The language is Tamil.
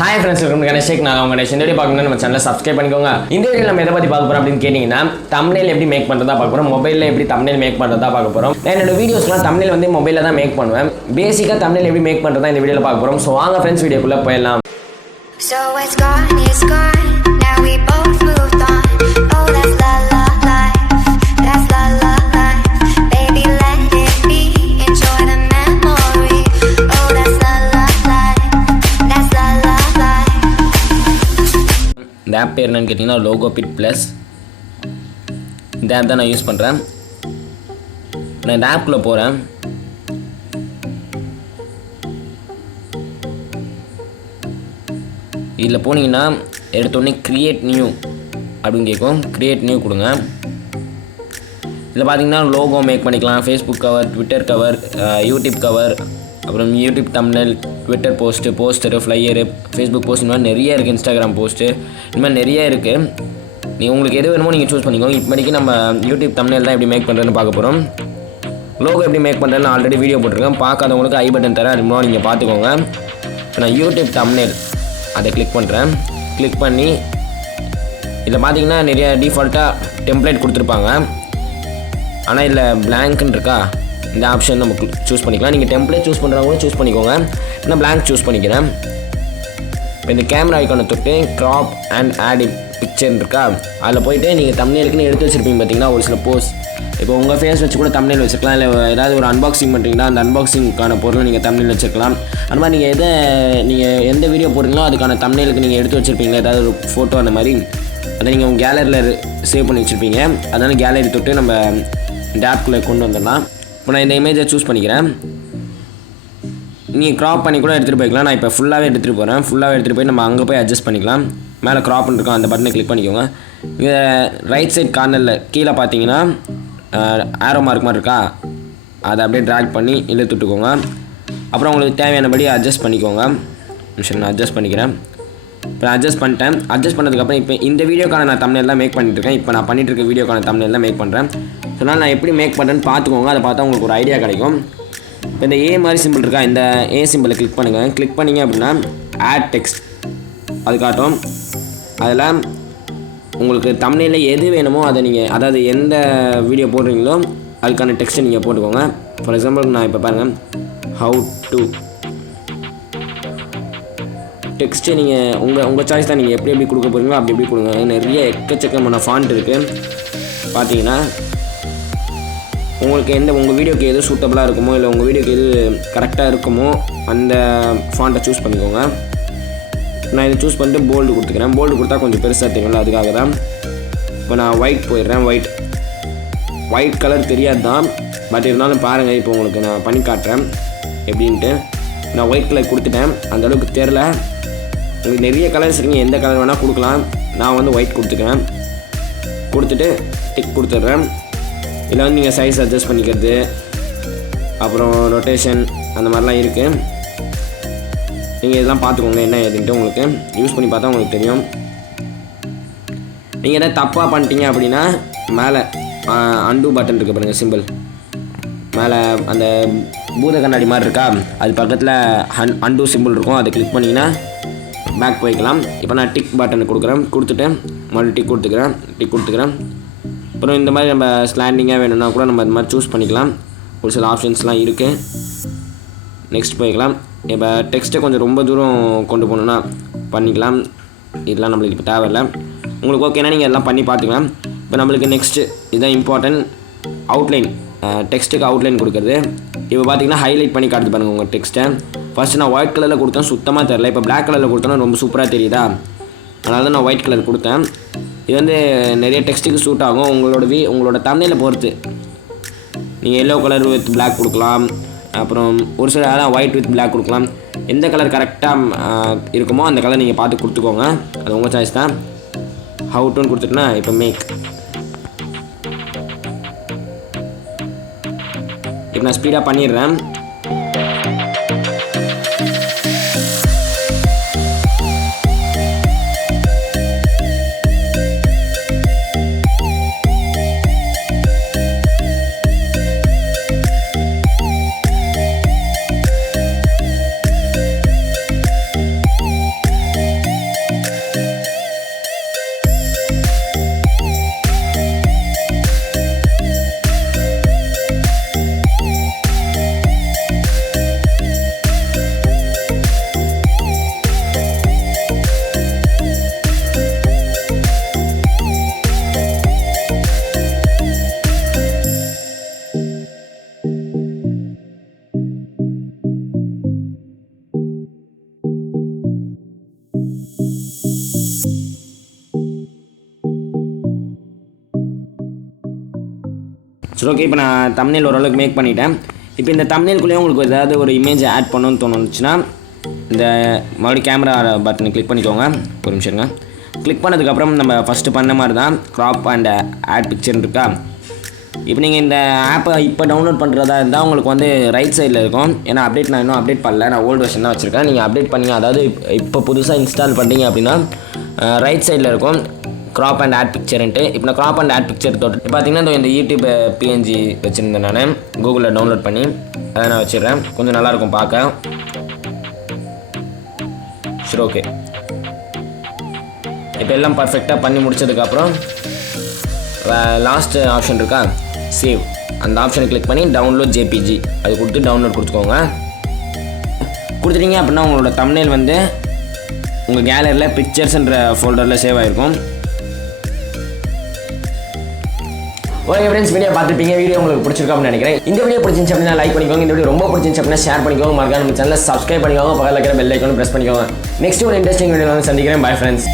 Hi friends, welcome to Ganesh. நான் Ganesh. இந்த வீடியோ பார்க்கணும்னா நம்ம சேனலை சப்ஸ்கிரைப் பண்ணிக்கோங்க. இந்த வீடியோல நம்ம எதை பத்தி பார்க்க போறோம் அப்படின்னு கேட்டிங்கன்னா thumbnail எப்படி மேக் பண்றதா பார்க்க போறோம். மொபைல்ல எப்படி thumbnail மேக் பண்றதா பார்க்க போறோம். என்னோட வீடியோஸ்லாம் thumbnail வந்து மொபைல்ல தான் மேக் பண்ணுவேன். பேசிக்கா thumbnail எப்படி மேக் பண்றதா இந்த வீடியோல பார்க்க போறோம். சோ வாங்க friends வீடியோக்குள்ள போயிடலாம். So it's gone. Now we both moved on. Oh, that's la la life. That's la la life. Baby, let it be. Enjoy the memory. Oh, that's la la life. That's la la life. இந்த ஆப் பேர் என்னன்னு கேட்டிங்கன்னா லோகோ பிட் ப்ளஸ். இந்த ஆப் தான் நான் யூஸ் பண்ணுறேன். நான் இந்த ஆப்குள்ளே போகிறேன். இதில் போனீங்கன்னா எடுத்தோடனே க்ரியேட் நியூ அப்படின்னு கேட்கும். க்ரியேட் நியூ கொடுங்க. இதில் பார்த்தீங்கன்னா லோகோ மேக் பண்ணிக்கலாம், Facebook cover, Twitter cover, YouTube cover, அப்புறம் YouTube thumbnail, Twitter post, poster, flyer, Facebook post, இந்த மாதிரி நிறைய இருக்குது. இன்ஸ்டாகிராம் போஸ்ட்டு, இந்த மாதிரி நிறைய இருக்குது. நீங்கள் உங்களுக்கு எது வேணுமோ நீங்கள் சூஸ் பண்ணிக்கோங்க. இப்போதைக்கு நம்ம யூடியூப் தம்ப்நெயில் தான் எப்படி மேக் பண்ணுறதுன்னு பார்க்க போகிறோம். லோகோ எப்படி மேக் பண்ணுறதுன்னு ஆல்ரெடி வீடியோ போட்டிருக்கேன். பார்க்காதவங்களுக்கு ஐ பட்டன் தரேன், அது மூலம் நீங்கள் பார்த்துக்கோங்க. இப்போ நான் யூடியூப் தம்ப்நெயில் அதை கிளிக் பண்ணுறேன். கிளிக் பண்ணி இதில் பார்த்தீங்கன்னா நிறைய டிஃபால்ட்டாக டெம்ப்ளேட் கொடுத்துருப்பாங்க. ஆனால் இதில் பிளாங்க்னு இருக்கா, இந்த ஆப்ஷன் நம்ம சூஸ் பண்ணிக்கலாம். நீங்கள் டெம்ப்ளேட் சூஸ் பண்ணுறவங்களும் சூஸ் பண்ணிக்கோங்க. நான் பிளாங்க் சூஸ் பண்ணிக்கிறேன். இப்போ இந்த கேமரா ஐக்கானை தொட்டு க்ராப் அண்ட் ஆட் பிக்சர் இருக்கா, அதில் போய்ட்டு நீங்கள் தம்ப்நெயிலுக்குன்னு எடுத்து வச்சுருப்பீங்க பார்த்தீங்கன்னா ஒரு சில போஸ்ட். இப்போ உங்கள் ஃபேஸ் வச்சு கூட தம்ப்நெயில் வச்சுருக்கலாம். இல்லை ஏதாவது ஒரு அன்பாக்சிங் பண்ணுறீங்கன்னா அந்த அன்பாக்சிங்க்கான பொருளை நீங்கள் தம்ப்நெயில் வச்சுருக்கலாம். அந்த மாதிரி நீங்கள் எந்த வீடியோ போடுறீங்களோ அதுக்கான தம்ப்நெயிலுக்கு நீங்கள் எடுத்து வச்சுருப்பீங்களா ஏதாவது ஒரு ஃபோட்டோ, அந்த மாதிரி அதை நீங்கள் உங்கள் கேலரியில் சேவ் பண்ணி வச்சுருப்பீங்க. அதனால் கேலரி தொட்டு நம்ம இந்த ஆப்குள்ளே கொண்டு வந்துடலாம். இப்போ நான் இந்த இமேஜை சூஸ் பண்ணிக்கிறேன். நீங்கள் க்ராப் பண்ணி கூட எடுத்துகிட்டு போய்க்கலாம். நான் இப்போ ஃபுல்லாகவே எடுத்துகிட்டு போகிறேன். ஃபுல்லாகவே எடுத்துகிட்டு போய் நம்ம அங்கே போய் அட்ஜஸ்ட் பண்ணிக்கலாம். மேலே க்ராப்னு இருக்கும், அந்த பட்டனை கிளிக் பண்ணிக்கோங்க. இங்கே ரைட் சைட் கார்னரில் கீழே பார்த்தீங்கன்னா ஆரோ மார்க் மாதிரி இருக்கா, அதை அப்படியே ட்ராக் பண்ணி இழுத்துட்டுக்கோங்க. அப்புறம் உங்களுக்கு தேவையானபடி அட்ஜஸ்ட் பண்ணிக்கோங்க. நான் அட்ஜஸ்ட் பண்ணிக்கிறேன். இப்போ நான் அட்ஜஸ்ட் பண்ணிட்டேன். அட்ஜஸ்ட் பண்ணதுக்கப்புறம் இப்போ இந்த வீடியோக்கான நான் தம்ப்நெயில் தான் மேக் பண்ணிட்டுருக்கேன். இப்போ நான் பண்ணிகிட்டு இருக்க வீடியோக்கான தம்ப்நெயில் தான் மேக் பண்ணுறேன். ஸோ நான் எப்படி மேக் பண்ணுறேன்னு பார்த்துக்கோங்க. அதை பார்த்தா உங்களுக்கு ஒரு ஐடியா கிடைக்கும். இப்போ இந்த ஏ மாதிரி சிம்பிள் இருக்கா, இந்த ஏ சிம்பிளை கிளிக் பண்ணுங்கள். கிளிக் பண்ணிங்க அப்படின்னா ஆட் டெக்ஸ்ட் அது காட்டும். அதில் உங்களுக்கு தம்ப்நெயிலில் எது வேணுமோ அதை நீங்கள், அதாவது எந்த வீடியோ போடுறீங்களோ அதுக்கான டெக்ஸ்ட்டை நீங்கள் போட்டுக்கோங்க. ஃபார் எக்ஸாம்பிள் நான் இப்போ பாருங்கள், ஹவு டு டெக்ஸ்ட்டு நீங்கள் உங்கள் சாய்ஸ் தான். நீங்கள் எப்படி கொடுக்க போகிறீங்களோ அப்படி கொடுங்க. நிறைய எக்கச்சக்கமான ஃபாண்ட் இருக்குது. பார்த்தீங்கன்னா உங்களுக்கு உங்கள் வீடியோக்கு எது சூட்டபுளாக இருக்குமோ, இல்லை உங்கள் வீடியோக்கு எது கரெக்டாக இருக்குமோ அந்த ஃபாண்ட்டை சூஸ் பண்ணிக்கோங்க. நான் இதை சூஸ் பண்ணிட்டு போல்டு கொடுத்துக்கிறேன். போல்டு கொடுத்தா கொஞ்சம் பெருசாக தெரியும்ல, அதுக்காக தான். இப்போ நான் ஒயிட் போயிடுறேன். ஒயிட் கலர் தெரியாது தான், பட் இருந்தாலும் பாருங்கள். இப்போ உங்களுக்கு நான் பண்ணி காட்டுறேன் எப்படின்ட்டு. நான் ஒயிட் கலர் கொடுத்துட்டேன். அந்தளவுக்கு தெரில. உங்களுக்கு நிறைய கலர்ஸ் இருக்குங்க, எந்த கலர் வேணால் கொடுக்கலாம். நான் வந்து ஒயிட் கொடுத்துக்கிறேன். கொடுத்துட்டு டிக் கொடுத்துட்றேன். இதில் வந்து நீங்கள் சைஸ் அட்ஜஸ்ட் பண்ணிக்கிறது, அப்புறம் ரொட்டேஷன், அந்த மாதிரிலாம் இருக்குது. நீங்கள் இதெல்லாம் பார்த்துக்கோங்க என்ன ஏதுன்ட்டு. உங்களுக்கு யூஸ் பண்ணி பார்த்தா உங்களுக்கு தெரியும். நீங்கள் எதாவது தப்பாக பண்ணிட்டீங்க அப்படின்னா மேலே அண்டு பட்டன் இருக்குது பாருங்கள், சிம்பிள் மேலே அந்த பூத கண்ணாடி மாதிரி இருக்கா, அது பக்கத்தில் அண்டு சிம்பிள் இருக்கும். அதை கிளிக் பண்ணிங்கன்னா பேக் போய்க்கலாம். இப்போ நான் டிக் பட்டனை கொடுக்குறேன். கொடுத்துட்டு மறுபடியும் டிக் கொடுத்துக்கிறேன். அப்புறம் இந்த மாதிரி நம்ம ஸ்லாண்டிங்காக வேணும்னா கூட நம்ம இந்த மாதிரி சூஸ் பண்ணிக்கலாம். ஒரு சில ஆப்ஷன்ஸ்லாம் இருக்குது. நெக்ஸ்ட் போய்க்கலாம். இப்போ டெக்ஸ்ட்டை கொஞ்சம் ரொம்ப தூரம் கொண்டு போகணுன்னா பண்ணிக்கலாம். இதெல்லாம் நம்மளுக்கு இப்போ தேவையில்லை. உங்களுக்கு ஓகேனா நீங்கள் எல்லாம் பண்ணி பார்த்துக்கலாம். இப்போ நம்மளுக்கு நெக்ஸ்ட்டு இதுதான் இம்பார்ட்டன்ட், அவுட்லைன். டெக்ஸ்ட்டுக்கு அவுட்லைன் கொடுக்குறது. இப்போ பார்த்தீங்கன்னா ஹைலைட் பண்ணி காட்டுது பாருங்கள் உங்கள் டெக்ஸ்ட்டை. ஃபஸ்ட்டு நான் ஒயிட் கலரில் கொடுத்தேன், சுத்தமாக தெரில. இப்போ பிளாக் கலரில் கொடுத்தோன்னா ரொம்ப சூப்பராக தெரியுதா, அதனால தான் நான் ஒயிட் கலர் கொடுத்தேன். இது வந்து நிறைய டெக்ஸ்ட்டுக்கு சூட் ஆகும். உங்களோட தம்ப்நெயிலை பொறுத்து நீங்கள் எல்லோ கலர் வித் பிளாக் கொடுக்கலாம். அப்புறம் ஒரு சில அதான் ஒயிட் வித் பிளாக் கொடுக்கலாம். எந்த கலர் கரெக்டாக இருக்குமோ அந்த கலர் நீங்கள் பார்த்து கொடுத்துக்கோங்க. அது உங்கள் சாய்ஸ் தான். ஹவு டுன்னு கொடுத்துட்டுனா இப்போ மேக். இப்போ நான் ஸ்பீடாக பண்ணிடுறேன். சரி ஓகே, இப்போ நான் தம்ப்நெயில் ஓரளவுக்கு மேக் பண்ணிட்டேன். இப்போ இந்த தம்ப்நெயிலுக்குள்ளேயே உங்களுக்கு ஏதாவது ஒரு இமேஜ் ஆட் பண்ணணும்னு தோணுச்சுன்னா இந்த மறுபடியும் கேமரா பட்டனை கிளிக் பண்ணிக்கோங்க. ஒரு நிமிஷம் இருங்க. கிளிக் பண்ணதுக்கப்புறம் நம்ம ஃபஸ்ட்டு பண்ண மாதிரி தான் க்ராப் அண்ட் ஆட் பிக்சர்னு இருக்கா. இப்போ நீங்கள் இந்த ஆப்பை இப்போ டவுன்லோட் பண்ணுறதா இருந்தால் உங்களுக்கு வந்து ரைட் சைடில் இருக்கும். ஏன்னா அப்டேட் நான் இன்னும் அப்டேட் பண்ணல, நான் ஓல்டு வெர்ஷன் தான் வச்சுருக்கேன். நீங்கள் அப்டேட் பண்ணி அதாவது இப்போ புதுசாக இன்ஸ்டால் பண்ணிங்க அப்படின்னா ரைட் சைடில் இருக்கும் க்ராப் அண்ட் ஆட் பிக்சர்ன்ட்டு. இப்போ நான் க்ராப் அண்ட் ஆட் பிக்சர் தொட்டு பார்த்தீங்கன்னா இந்த யூடியூப் பிஎன்ஜி வச்சுருந்தேன் நான் கூகுளில் டவுன்லோட் பண்ணி அதை நான் வச்சிடுறேன். கொஞ்சம் நல்லாயிருக்கும் பார்க்க. சரி ஓகே, இப்போ எல்லாம் பர்ஃபெக்டாக பண்ணி முடிச்சதுக்கப்புறம் லாஸ்ட் ஆப்ஷன் இருக்கா சேவ், அந்த ஆப்ஷனை கிளிக் பண்ணி டவுன்லோட் ஜேபிஜி அது கொடுத்து டவுன்லோட் கொடுத்துக்கோங்க. கொடுத்துட்டீங்க அப்படின்னா உங்களோட தம்ப்நெயில் வந்து உங்கள் கேலரியில் பிக்சர்ஸ்ன்ற ஃபோல்டரில் சேவ் ஆகிருக்கும். ஓகே ஃப்ரெண்ட்ஸ், வீடியோ பார்த்துருப்பீங்க. வீடியோ உங்களுக்கு பிடிச்சிருக்கான்னு நினைக்கிறேன். இந்த வீடியோ பிடிச்சிருந்துச்சு அப்படின்னா லைக் பண்ணிக்கோங்க. இந்த வீடியோ ரொம்ப பிடிச்சிருந்துச்சு அப்படின்னா ஷேர் பண்ணிக்கோங்க. மறக்காம நம்ம சேனலை சப்ஸ்கிரைப் பண்ணிக்கோங்க. பக்கத்தில் இருக்கிற பெல் ஐக்கானை ப்ரெஸ் பண்ணிக்கோங்க. நெக்ஸ்ட் ஒரு இன்ட்ரெஸ்டிங் வீடியோ சந்திக்கிறேன். Bye friends.